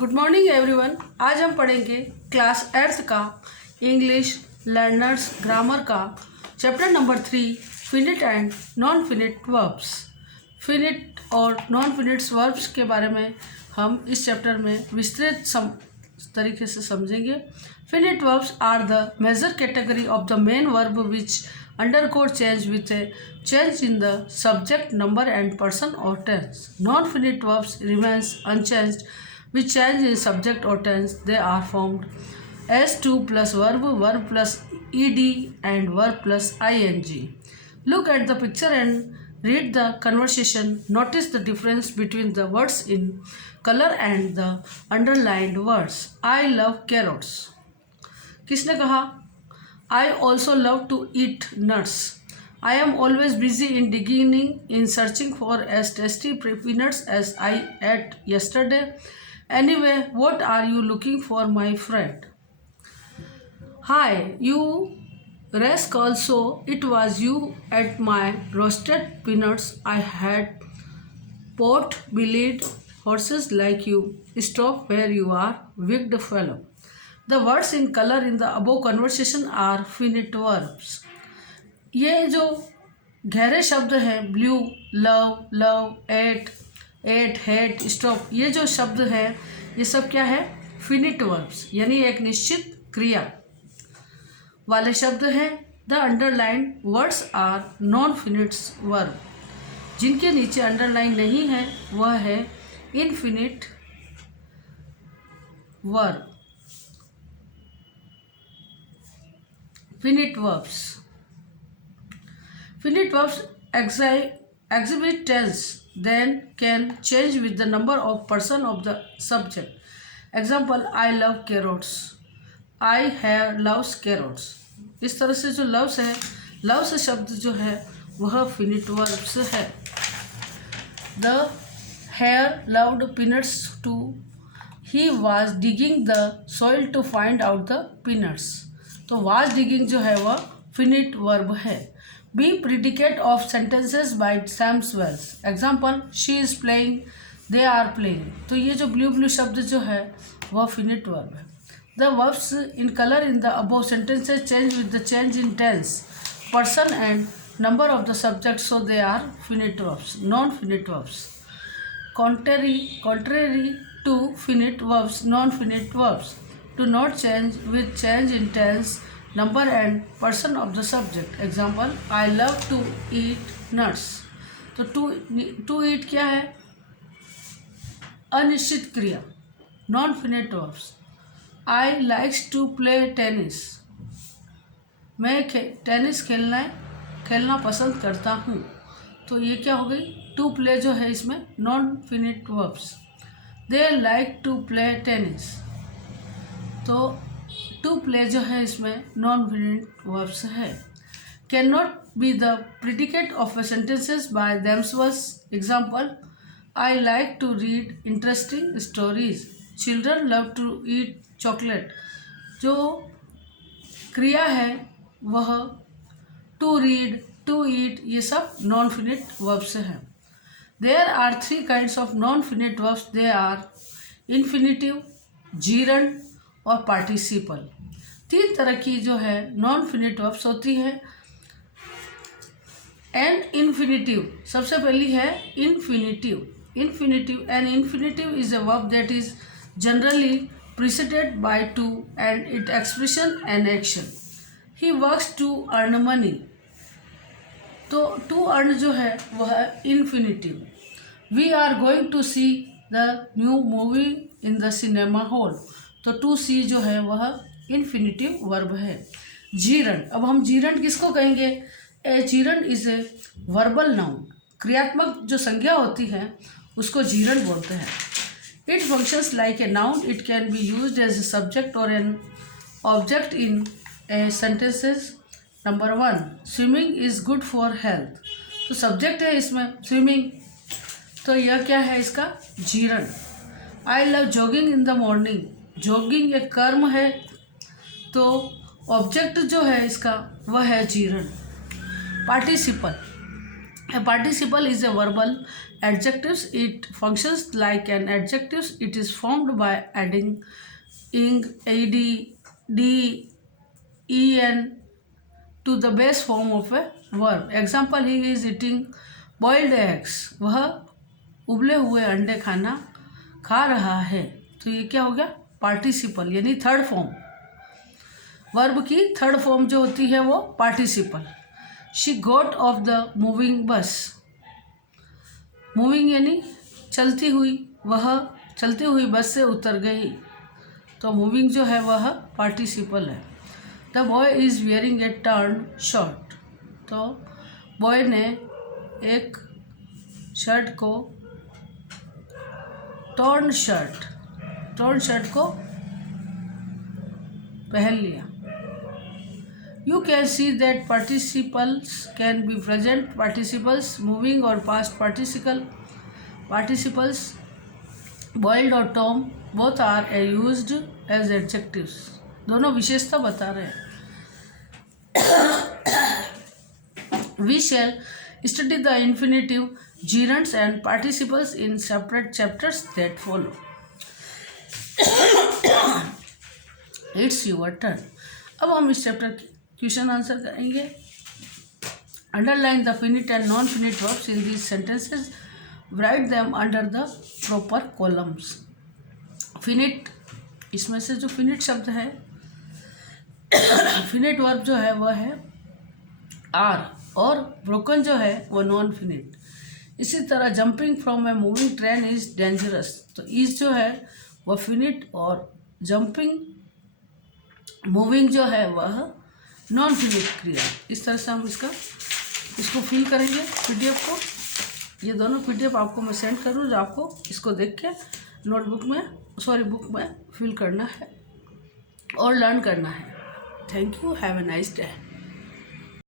Good morning everyone. आज हम पढ़ेंगे क्लास 8th का इंग्लिश लर्नर्स ग्रामर का chapter number 3 finite and non finite verbs. Finite और नॉन फिनिट्स वर्ब्स के बारे में हम इस चैप्टर में विस्तृत तरीके से समझेंगे। Finite verbs are the major category of the main verb which undergo change with a change in the subject, number and person or tense. Non-finite verbs remains unchanged with change in subject or tense. They are formed as to plus verb, verb plus ed and verb plus ing. Look at the picture and read the conversation. Notice the difference between the words in color and the underlined words. I love carrots. किसने कहा? I also love to eat nuts. I am always busy in digging in searching for as tasty peanuts as I ate yesterday. Anyway, what are you looking for, my friend? Hi, you rascal. Also, it was you at my roasted peanuts. I had pot-bellied horses like you. Stop where you are, wicked fellow. The words in color in the above conversation are finite verbs. ये जो गहरे शब्द हैं blue, love, love, ate, hate, stop, ये जो शब्द हैं ये सब क्या है? फिनिट वर्ब्स, यानी एक निश्चित क्रिया वाले शब्द हैं। The underline words are non finites verb. जिनके नीचे अंडरलाइन नहीं है वह है infinite verb. Finite verbs. Finite verbs exhibit tense, then can change with the number of person of the subject. Example: I love carrots. I hair loves carrots. इस तरह से जो loves है, loves शब्द जो है वह finite verbs है। The hare loved peanuts too. He was digging the soil to find out the peanuts. तो वाज डिगिंग जो है वह फिनिट वर्ब है। Be predicate of sentences by themselves. Example: she is playing, they are playing. तो ये जो blue शब्द जो है वह फिनिट वर्ब है। The verbs in colour in the above sentences change with the change in tense, person and number of the subject, so they are finite verbs. Non finite verbs contrary to finite verbs, non-finite verbs do not change with change in tense, number and person of the subject. Example: I love to eat nuts. तो to eat क्या है? अनिश्चित क्रिया, non finite verbs. I likes to play tennis. मैं tennis खेलना पसंद करता हूँ। तो ये क्या हो गई? टू प्ले जो है इसमें non finite verbs. They like to play tennis. तो टू प्ले जो है इसमें नॉन फिनिट वर्ब्स है। Can not be the predicate of sentences by themselves. Example: I like to read interesting stories. Children love to eat chocolate. जो क्रिया है वह to read, to eat, ये सब नॉन फिनिट वर्ब्स हैं। There are 3 kinds of non finite verbs. They are infinitive, gerund और participle. 3 तरह की जो है नॉन फिनिट वर्ब्स होती है। एंड इन्फिनिटिव, सबसे पहली है infinitive. And infinitive is a verb that is generally preceded by to and it expression an action. He works to earn money. तो टू अर्न जो है वह infinitive. We are going to see the new movie in the cinema hall. तो to see जो है वह infinitive verb है। Gerund, अब हम जीरंड किसको कहेंगे? A gerund is a verbal noun. क्रियात्मक जो संज्ञा होती है उसको जीरंड बोलते हैं। It functions like a noun. It can be used as a subject और an object in a sentences. Number 1, swimming is good for health. तो सब्जेक्ट है इसमें स्विमिंग, तो यह क्या है इसका? Gerund. I love jogging in the morning. Jogging एक कर्म है, तो ऑब्जेक्ट जो है इसका वह है gerund. Participle, A participle is a verbal adjective. It functions like an adjective. It is formed by adding ing, ad, d, en to the base form of a verb. Example: he is eating boiled eggs. वह उबले हुए अंडे खा रहा है. तो ये क्या हो गया? पार्टिसिपल, यानी थर्ड फॉर्म. वर्ब की थर्ड फॉर्म जो होती है वो participle. She got off the moving bus. Moving यानी चलती हुई. वह चलती हुई बस से उतर गई. तो मूविंग जो है वह पार्टिसिपल है. The boy is wearing A turn shirt. तो बॉय ने एक शर्ट को टर्न शर्ट को पहन लिया. You can see that participles can be present participles, moving or past participles. Boiled और Tom both are used as adjectives. दोनों विशेषता बता रहे हैं. We shall study the infinitive, gerunds and participles in separate chapters that follow. It's your turn. अब हम इस chapter की क्वेश्चन आंसर करेंगे. Underline the finite and non finite verbs in these sentences. Write them under the proper columns. Finite, इसमें से जो finite शब्द है, फिनिट वर्ब जो है वह है आर, और ब्रोकन जो है वो नॉन फिनिट. इसी तरह jumping from a moving train is dangerous. तो इज जो है वह फिनिट, और जंपिंग मूविंग जो है वह नॉन फिनिट क्रिया. इस तरह से हम इसको फिल करेंगे पीडीएफ को. ये दोनों पीडीएफ आपको मैं सेंड करूँ, जो आपको इसको देख के बुक में फिल करना है और लर्न करना है. Thank you. Have a nice day.